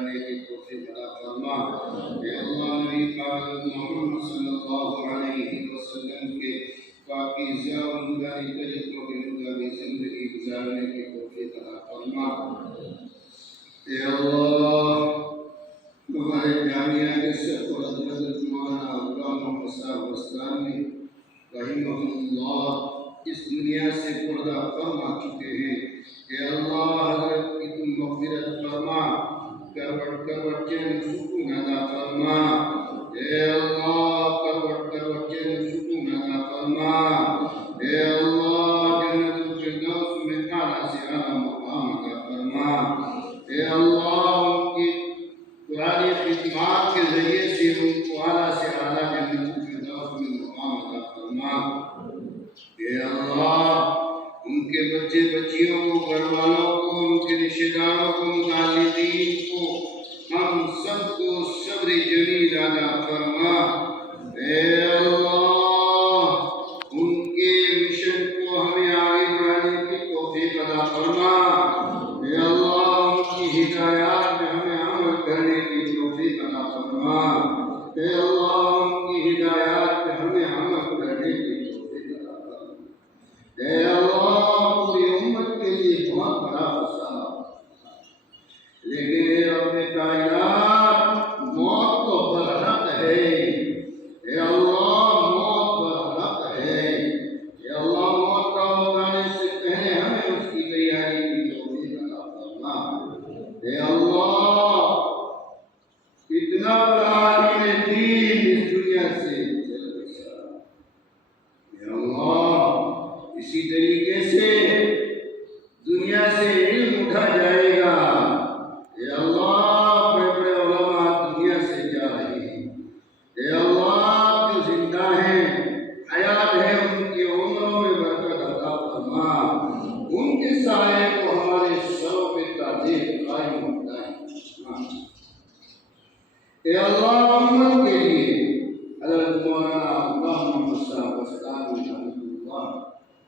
کرنے کی توفیق عطا فرما۔ اے اللہ نبی پاک محمد صلی اللہ علیہ وسلم کے پاکیزہ و نورانی طریقوں کے مطابق زندگی گزارنے کی توفیق عطا فرما۔ اے اللہ ہمارے جامعہ کے سرپرست حضرت مولانا غلام محمد صاحب وسطانی رحمہ اللہ اس دنیا سے پردہ فرما چکے ہیں۔ اے اللہ حضرت کی تم مغفرت فرما، کروٹ چین سکون عطا فرما۔ اے اللہ کروٹ چین سکون عطا فرما۔ اے اللہ جنت الفردوس میں اعلیٰ سے اعلیٰ مقام عطا فرما۔ اے اللہ ان کی قرآنی خدمات کے ذریعے سے ان کو اعلیٰ سے اعلیٰ جنت الفردوس میں مقام عطا فرما۔ اے اللہ ان کے بچے بچیوں کو، گھر والوں کو، ان کے رشتہ داروں کو، متعلقین کو، ہم سب کو صبر جمیل عطا فرما۔ اے اللہ ان کے مشن کو ہمیں آگے بڑھانے کی توفیق عطا فرما۔ اے اللہ ان کی ہدایات میں ہمیں عمل کرنے کی توفیق عطا فرما۔ اے اللہ ان کی ہدایات میں ہمیں عمل کرنے کی توفیق عطا فرما۔ اے اللہ پوری امت کے لیے بہت بڑا فسانہ، لیکن اے رب کائنات موت تو برحق ہے۔ اے اللہ موت برحق ہے۔ اے اللہ موت کا ہونے سے پہلے ہمیں اس کی تیاری کی توفیق عطا فرما۔ اے اللہ اتنا بڑا عالم دین اس دنیا سے چل گیا۔ اے اللہ اسی طریقے سے دنیا سے علم اٹھا جائے گا۔ اے اللہ بڑے بڑے علماء دنیا سے جا رہے ہیں۔ اے اللہ جو زندہ ہیں، حیات ہے، ان کی عمروں میں برکت عطا فرما۔ ان کے سائے کو ہمارے سروں پہ تاجر قائم ہوتا ہے۔ اے اللہ امت کے لیے حضرت مولانا غلام محمد صاحب وسطانی رحمۃ اللہ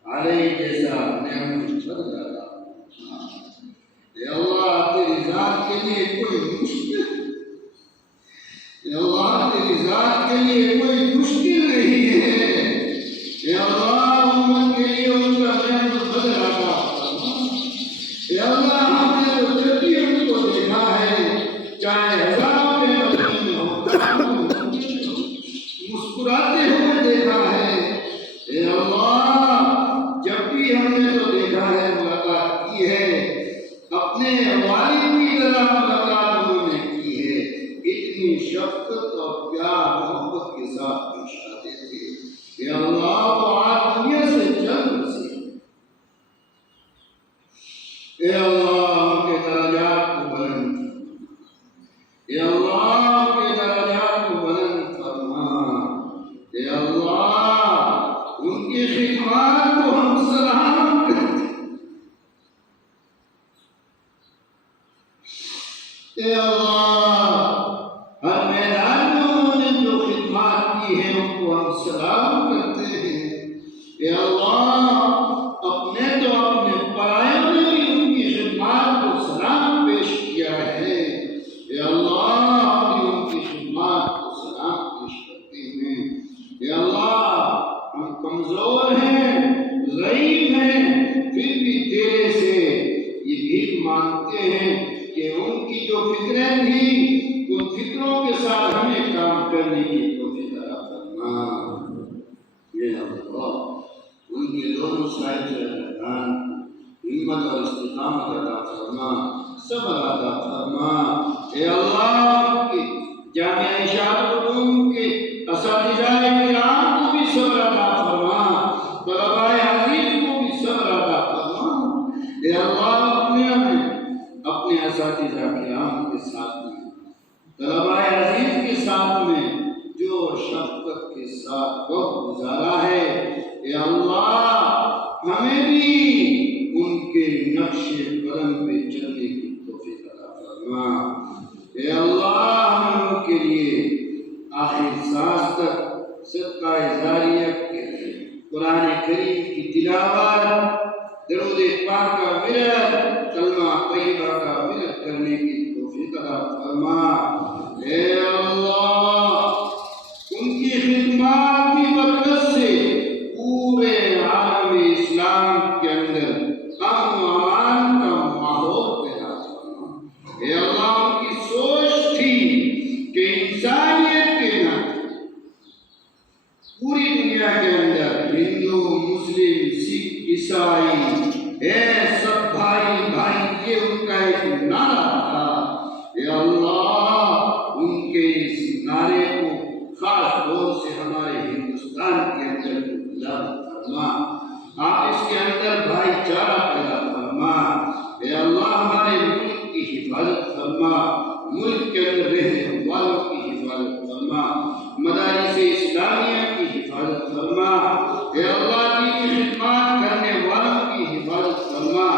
علیہ جیسا نعمت بدل عطا فرما۔ اے اللہ تیری ذات کے لیے کوئی مشکل، اے اللہ تیری ذات کے لیے کوئی مشکل نہیں ہے۔ اے اللہ امت کے لیے ان کا نعمت بدل عطا فرما۔ اے اللہ ہم نے جب بھی ان کو دیکھا ہے، چاہے ہزاروں مسکراتے ہوئے دیکھا ہے۔ اے اللہ جب بھی ہم نے تو دیکھا ہے، ملاقات کی ہے، اپنے والد کی طرح ملاقات انہوں نے کی ہے۔ اتنی شفقت اور پیار محبت کے ساتھ پیش آتے تھے۔ اے اللہ وہ آج دنیا سے چل بسے۔ اے اللہ ان کے درجات کو بلند، اے اللہ ان کے درجات کو بلند فرما۔ اے اللہ ان کی خدمات کو ہم سلام کرتے ہیں۔ اے اللہ ہر میدان میں انہوں نے جو خدمات کی ہیں ان کو ہم سلام کرتے ہیں۔ اے اللہ اپنے تو اپنے پرائیوں نے بھی ان کی خدمات کو سلام پیش کیا ہے۔ اے اللہ بھی ان کی خدمات کو سلام پیش کرتے ہیں۔ اے اللہ ہم کمزور ہیں، ضعیف ہیں، پھر بھی تیرے سے یہ بھیک مانگتے ہیں کہ ان کی جو فکریں تھیں ان فکروں کے ساتھ ہمیں کام کرنے کی توفیق عطا فرما۔ اے اللہ ان کے دونوں سائے جان ہمت اور استقامت عطا فرما، صبر عطا فرما۔ اے اللہ کی جامعہ اشاعت علوم کے اساتذہ کرام کو بھی صبر عطا فرما، طلباء عزیز کو بھی صبر عطا فرما۔ اے اللہ اپنے اساتذہ کرام کے ساتھ میں، طلباء عزیز کے ساتھ میں جو شفقت کے ساتھ وقت گزارا ہے، اے اللہ ہمیں بھی ان کے نقش قدم پہ چلنے کی توفیق عطا فرما۔ اے اللہ ہم ان کے لیے آخر سانس تک صدقہ جاریہ قرآن کریم کی تلاوت، درود پاک کا ورد، کلمہ طیبہ کا ورد کرنے کی توفیق عطا فرما۔ حفاظت فرما، ملک کے اندر رہنے والوں کی حفاظت فرما، مدارس اسلامیہ کی حفاظت فرما، اے اللہ دین کی خدمات کرنے والوں کی حفاظت فرما،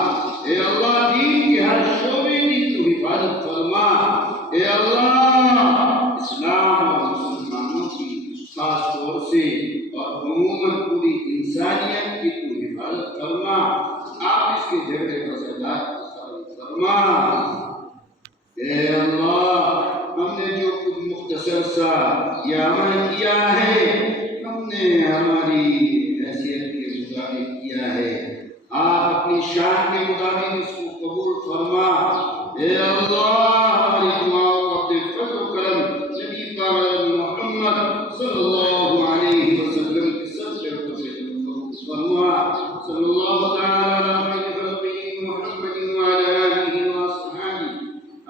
اے اللہ دین کے ہر شعبے کی تو حفاظت فرما، اے اللہ اسلام اور مسلمانوں کی خاص طور سے اور عموماً پوری انسانیت کی تو حفاظت فرما، آپ اس کے جھگڑے فسادات فرما۔ اے اللہ ہم نے جو کچھ مختصر سا یہ عمل کیا ہے ہم نے ہماری حیثیت کے مطابق کیا ہے، آپ اپنی شان کے مطابق اس کو قبول فرما۔ اے اللہ ہماری دعاؤں کو اپنے فضل و کرم نبی پاک محمد صلی اللہ علیہ وسلم کے صدقے سے قبول فرما۔ صلی اللہ تعالی علیہ وسلم محمد وعلی آلہ وصحبہ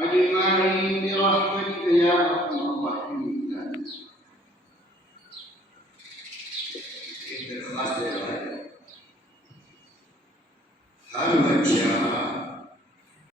اجمعین برحمتک یا ارحم الراحمین۔ ایک درخواست ہے